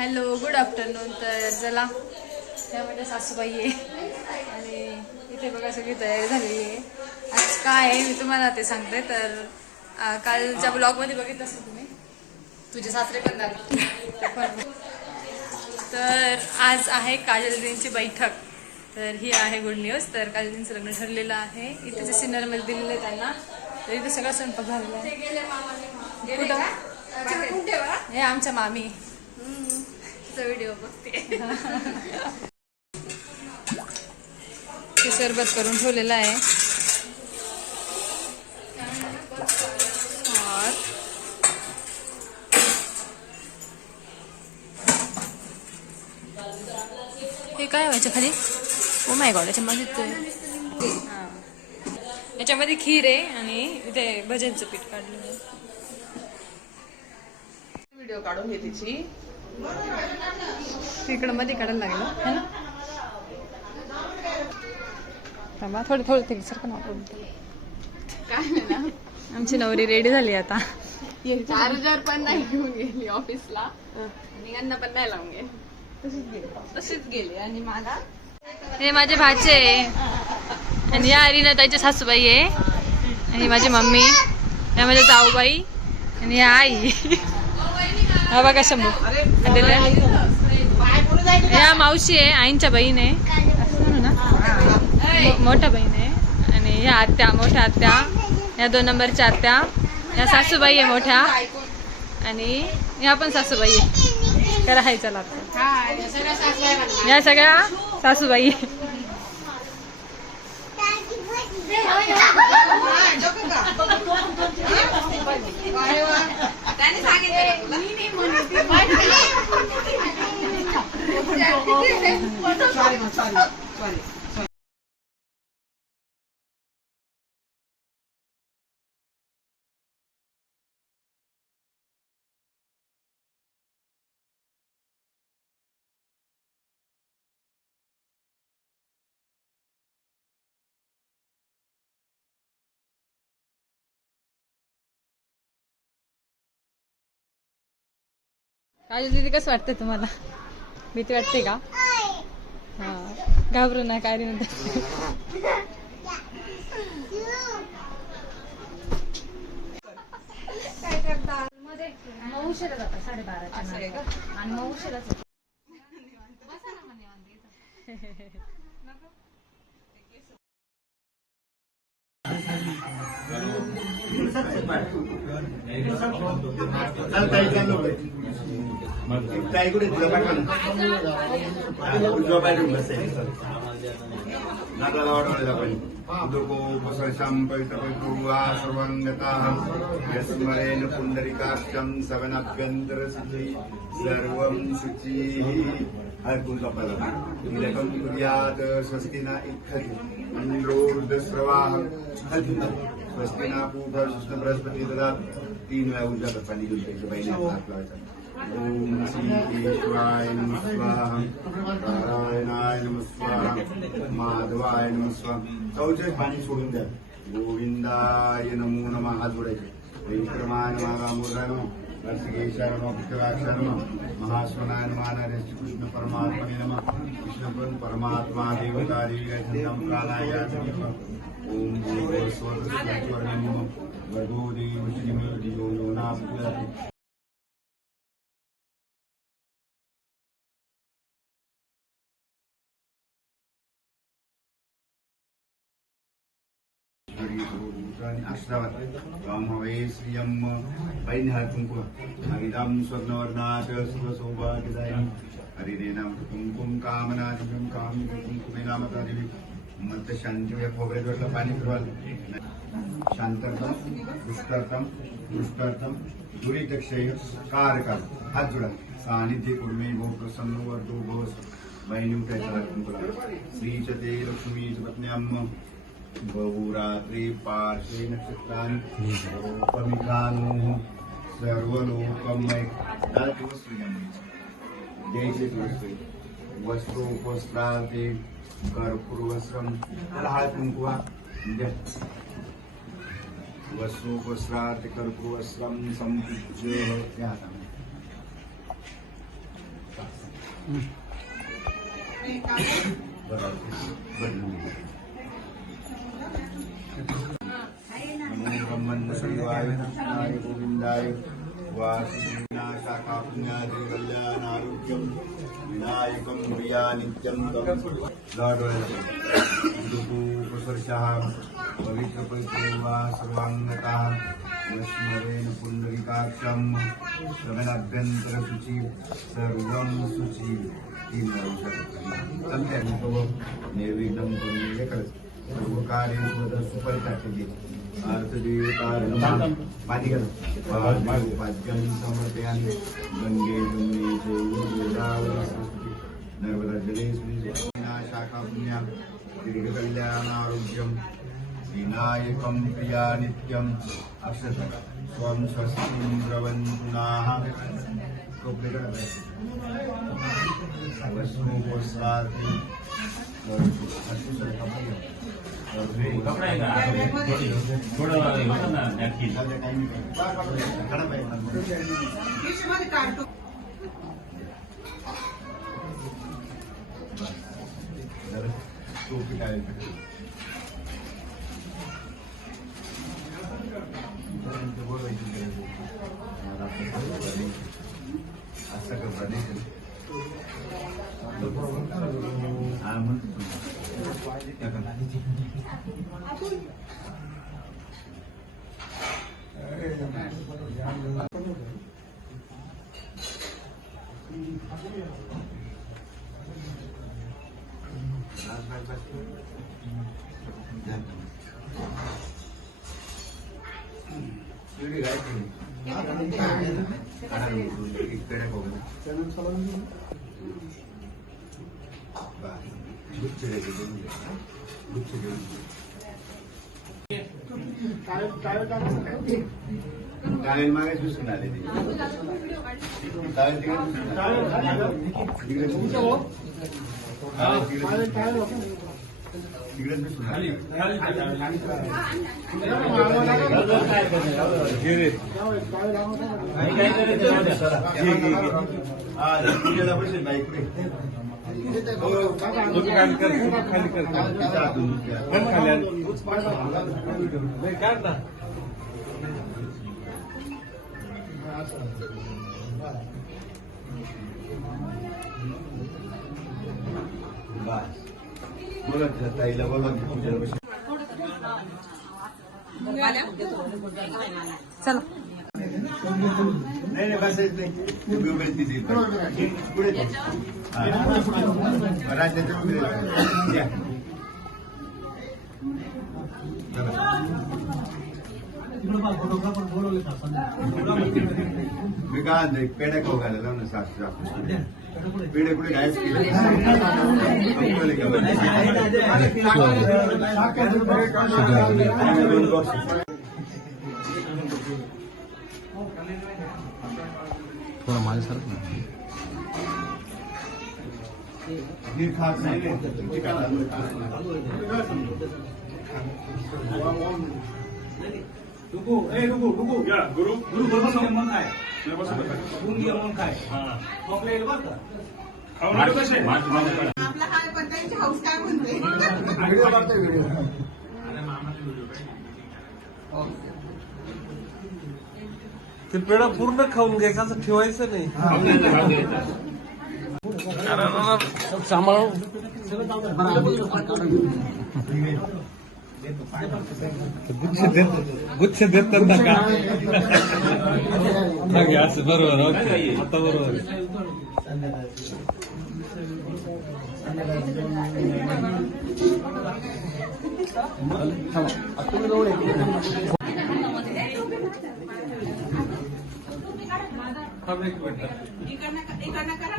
Hello, good afternoon. तर चला, त्यामध्ये सासूबाई आहे आणि इथे बघा सगळी तयारी झालेली आहे. आज काय आहे मी तुम्हाला ते सांगते. तर कालच्या ब्लॉगमध्ये बघितलं असेल तुम्ही, तुझे सासरे पण झाले. तर आज आहे काजलदींची बैठक. तर ही आहे गुड न्यूज. तर काजलदींचं लग्न ठरलेलं आहे. इथे सिन्नरमध्ये दिलेलं आहे त्यांना. तर इथे सगळा स्वयंपाक झालेला आहे. हे आमच्या मामी व्हिडिओ बघते. ते सरबत करून ठेवलेलं आहे. हे काय व्हायचं खाली? ओ माय गॉड, याच्यामध्ये खीर आहे आणि इथे भजनचं पीठ काढलेलं आहे. व्हिडिओ काढून घे तिची. तिकडं मध्ये काढायला लागलं है ना. थांबा, थोडं थोडं ते सारखं ना. काय ना, आमची नवरी रेडी झाली आता. चार्जर पण नाही घेऊन गेली ऑफिसला आणि यांना पण नाही लावून गेली. तशीच गेली आणि मला हे माझे भाचे आणि या अरिना ताईची सासूबाई आहे आणि माझी मम्मी, या माझ्या जाऊबाई आणि या आई. हा बघा शंभू. या मावशी आहे, आईंच्या बहीण आहे ना, मोठ्या बहीण आहे. आणि या आत्या, मोठ्या आत्या, या 2 नंबरच्या आत्या, या सासूबाई आहे मोठ्या आणि या पण सासूबाई आहे. करा हाय चला. या सगळ्या सासूबाई. काजल दीदी, कसं वाटतंय तुम्हाला? भीती वाटते का? हा, घाबरू नका. काय नाही उशिरा जातात 12:30 आणि मग उशिराच यस्मरेण पुंडरीकाक्षं सवनाभ्यन्तरसिद्धि सर्वं शुचिः. तिलकं कुर्यात्. स्वस्ति न इत्थति इन्द्रोर्धस्रवाः स्वस्ति न पूर्वा बृहस्पती ददातु. 3 वेळा ऊर्जा पाणी घेऊन त्याच्या बाईने हात लावायचा. ओम श्रीकेशवाय नमः स्वाहा, नारायणाय नमः स्वाहा, माधवाय नमः स्वाहा. चौथ्याच पाणी सोडून द्या. गोविंदाय नमो नमः. हात जोडायचे. विक्रमाय नमः, रामोदराय नमः, नरसिंहेशाय नमः, पुष्कराक्षाय नमः, महास्वनाय नमः, नरेश कृष्ण परमात्मने नमः. कृष्ण परमात्मा देवता देवी प्राणाय नमः. ओम भूर्भुवस्सुवः नमः. भर्गो देवस्य धीमहि धियो यो न प्रचोदयात्. अष्टावत हवे श्रियम वैन्य कुंकुम हरिदम स्वर्णवर्णात सुसौभाग्यदायिनी हरिरेनाम कुंकुम कामनादिव्यम कामी कुंकुमे नामकादिवी मत शांती खोबरे जोडलं पाणी फिरवाल. शांतर्थम दुष्टर्थम दुष्टर्थम दुरितक्षय कारकर. हात जोडा. सानिध्य कुर्मे भो प्रसन्न वर्धो भोस. बहिणी उठायचा कुंकुला. श्रीचते लक्ष्मीच पत्न्याम बहुरात्री पार्श्वे नक्षत्राणि लोकमिकानो सर्वलोकमय. द्यायचे वस्त्र वस्त्रोपस्त्राते कर्पूरवस्त्रम. हात कुंकुवा द्या. वस्त्रोपस्त्राते कर्पूरवस्त्रम संपूज्य. ब्रह्मण्य गोविंदाय वासुदेवनाशाखा पुण्यादि कल्याणारोग्यम विनायकं प्रिया नित्यं सर्वशः पवित्रपवित्रे वा सर्वाङ्गतः स्मरेण पुण्डरीकाक्षं श्रवणाभ्यन्तरशुचि सर्वं शुचि निर्विघ्नं सर्वकार्येषु सुफलितार्थदे पाद्यं समर्पयामि गंगे यमुने चैव गोदावरी नर्मदा जले शाखा पुण्यां दीर्घकल्याणारोग्यं विनायकं प्रिया नित्यं अक्षतः स्वं स्वस्तिं द्रवन्पुनाः टावेल मागे दिसून आले ते टावेल तिकडे दिसून आले बोला ताईला बोला चला नाही बसायचं नाही पुढे मी काय म्हणतो पेड्या खाऊ घालायला लाव ना सासू पेढे कुठे घायच थोडं माझ्यासारखं खात नाही रुको या गुरु बरोबर मन काय मन काय आपल्या येईल बरं आपला हाय पण त्यांची हाऊस काय म्हणते ते पेढा पूर्ण खाऊन घ्यायचं असं ठेवायचं नाही सांभाळून गुच्छ देतात ना का असं बरोबर आता बरोबर इकडनं करा